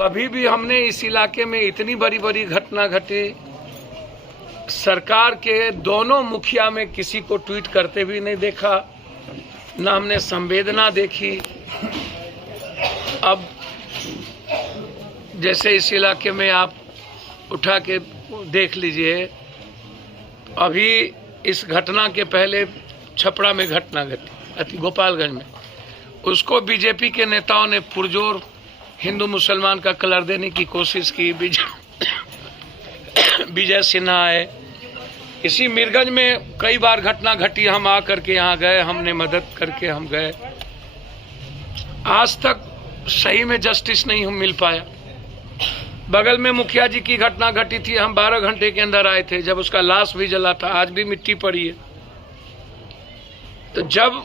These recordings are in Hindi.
कभी भी हमने इस इलाके में इतनी बड़ी बड़ी घटना घटी, सरकार के दोनों मुखिया में किसी को ट्वीट करते भी नहीं देखा, न हमने संवेदना देखी। अब जैसे इस इलाके में आप उठा के देख लीजिए, अभी इस घटना के पहले छपरा में घटना घटी गोपालगंज में, उसको बीजेपी के नेताओं ने पुरजोर हिंदू मुसलमान का कलर देने की कोशिश की। विजय सिन्हा है। इसी मीरगंज में कई बार घटना घटी, हम आ करके यहाँ गए, हमने मदद करके हम गए। आज तक सही में जस्टिस नहीं मिल पाया। बगल में मुखिया जी की घटना घटी थी, हम 12 घंटे के अंदर आए थे, जब उसका लाश भी जला था, आज भी मिट्टी पड़ी है। तो जब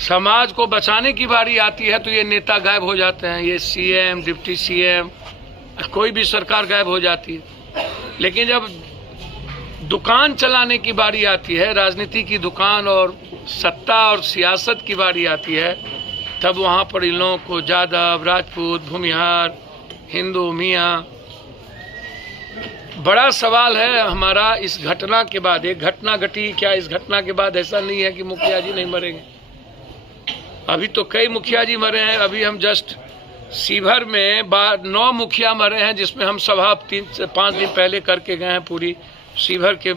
समाज को बचाने की बारी आती है तो ये नेता गायब हो जाते हैं, ये सीएम, डिप्टी सीएम, कोई भी सरकार गायब हो जाती है। लेकिन जब दुकान चलाने की बारी आती है, राजनीति की दुकान और सत्ता और सियासत की बारी आती है, तब वहाँ पर इन लोगों को यादव, राजपूत, भूमिहार, हिंदू, मियाँ। बड़ा सवाल है हमारा इस घटना के बाद। एक घटना घटी, क्या इस घटना के बाद ऐसा नहीं है कि मुखिया जी नहीं मरेंगे? अभी तो कई मुखिया जी मरे हैं। अभी हम जस्ट सीभर में 9 मुखिया मरे हैं, जिसमें हम सभा 3 से 5 दिन पहले करके गए हैं पूरी सीभर के।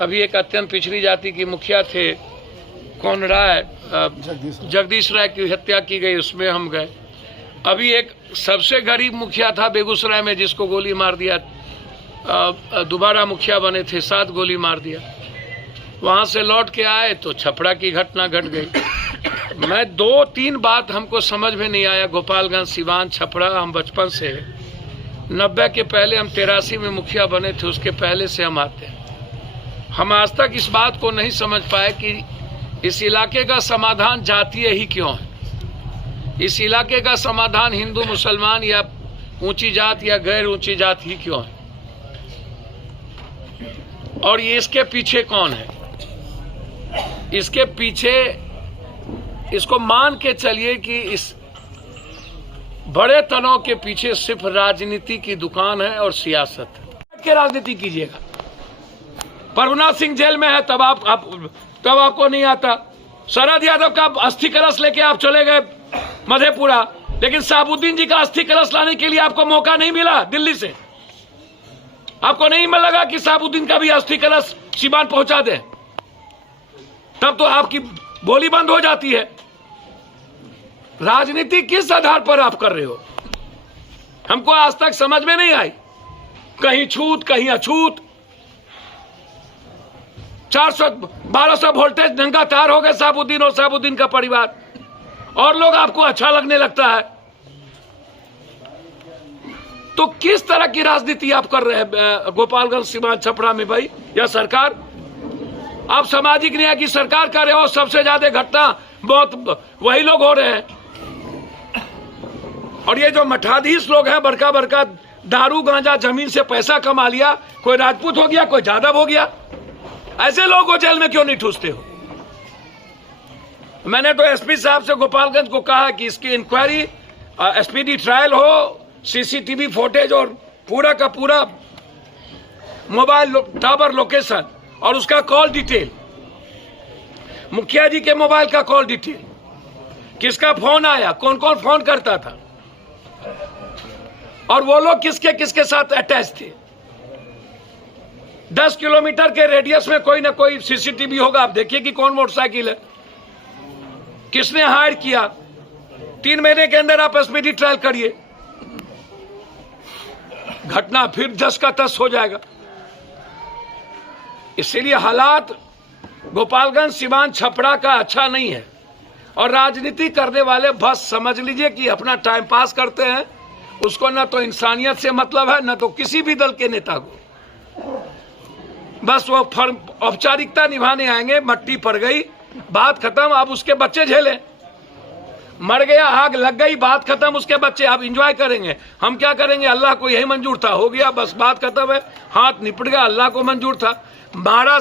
अभी एक अत्यंत पिछड़ी जाति की मुखिया थे, कौन राय, जगदीश राय की हत्या की गई, उसमें हम गए। अभी एक सबसे गरीब मुखिया था बेगूसराय में, जिसको गोली मार दिया, दोबारा मुखिया बने थे, 7 गोली मार दिया। वहाँ से लौट के आए तो छपरा की घटना घट गई। मैं 2-3 बात हमको समझ में नहीं आया। गोपालगंज, सिवान, छपरा, हम बचपन से 90 के पहले, हम 83 में मुखिया बने थे, उसके पहले से हम आते हैं। हम आज तक इस बात को नहीं समझ पाए कि इस इलाके का समाधान जातीय ही क्यों है। इस इलाके का समाधान हिंदू मुसलमान या ऊंची जात या गैर ऊंची जात ही क्यों है, और ये इसके पीछे कौन है? इसके पीछे इसको मान के चलिए कि इस बड़े तनाव के पीछे सिर्फ राजनीति की दुकान है और सियासत है। के राजनीति कीजिएगा। प्रभुनाथ सिंह जेल में है, तब आपको नहीं आता। शरद यादव का अस्थि कलश लेके आप चले गए मधेपुरा, लेकिन साबुद्दीन जी का अस्थि कलश लाने के लिए आपको मौका नहीं मिला। दिल्ली से आपको नहीं लगा कि साबुद्दीन का भी अस्थि कलश सिवान पहुंचा दे, तब तो आपकी बोली बंद हो जाती है। राजनीति किस आधार पर आप कर रहे हो, हमको आज तक समझ में नहीं आई। कहीं छूत, कहीं अछूत। 400-1200 वोल्टेज नंगा तार हो गए साबुद्दीन और साबुद्दीन का परिवार, और लोग आपको अच्छा लगने लगता है। तो किस तरह की राजनीति आप कर रहे हैं गोपालगंज, सीवान, छपरा में भाई? या सरकार, आप सामाजिक न्याय की सरकार कर रहे हो। सबसे ज्यादा घटना बहुत वही लोग हो रहे हैं। और ये जो मठाधीश लोग हैं, बड़का बड़का दारू गांजा जमीन से पैसा कमा लिया, कोई राजपूत हो गया, कोई यादव हो गया, ऐसे लोगों को जेल में क्यों नहीं ठूसते हो? मैंने तो एसपी साहब से गोपालगंज को कहा कि इसकी इंक्वायरी, स्पीडी ट्रायल हो, सीसीटीवी फुटेज और पूरा का पूरा मोबाइल टावर लोकेशन और उसका कॉल डिटेल, मुखिया जी के मोबाइल का कॉल डिटेल, किसका फोन आया, कौन कौन फोन करता था, और वो लोग किसके किसके साथ अटैच थे। 10 किलोमीटर के रेडियस में कोई ना कोई सीसीटीवी होगा। आप देखिए कि कौन मोटरसाइकिल है, किसने हायर किया। 3 महीने के अंदर आप स्पीडी ट्रायल करिए, घटना फिर 10 का 10 हो जाएगा। इसीलिए हालात गोपालगंज, सिवान, छपरा का अच्छा नहीं है। और राजनीति करने वाले बस समझ लीजिए कि अपना टाइम पास करते हैं, उसको न तो इंसानियत से मतलब है, न तो किसी भी दल के नेता को। बस वो औपचारिकता निभाने आएंगे, मट्टी पड़ गई, बात खत्म, अब उसके बच्चे झेलें। मर गया, आग लग गई, बात खत्म, उसके बच्चे अब एंजॉय करेंगे। हम क्या करेंगे? अल्लाह को यही मंजूर था, हो गया, बस बात खत्म है, हाथ निपट गया, अल्लाह को मंजूर था। मारा,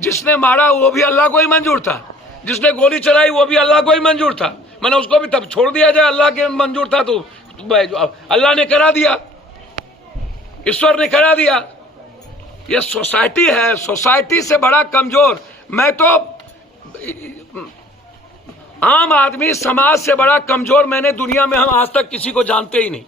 जिसने मारा वो भी अल्लाह को ही मंजूर था। जिसने गोली चलाई वो भी अल्लाह को ही मंजूर था, मैंने उसको भी तब छोड़ दिया जाए, अल्लाह के मंजूर था तो अल्लाह ने करा दिया, ईश्वर ने करा दिया। ये सोसाइटी है, सोसाइटी से बड़ा कमजोर, मैं तो आम आदमी समाज से बड़ा कमजोर मैंने दुनिया में हम आज तक किसी को जानते ही नहीं।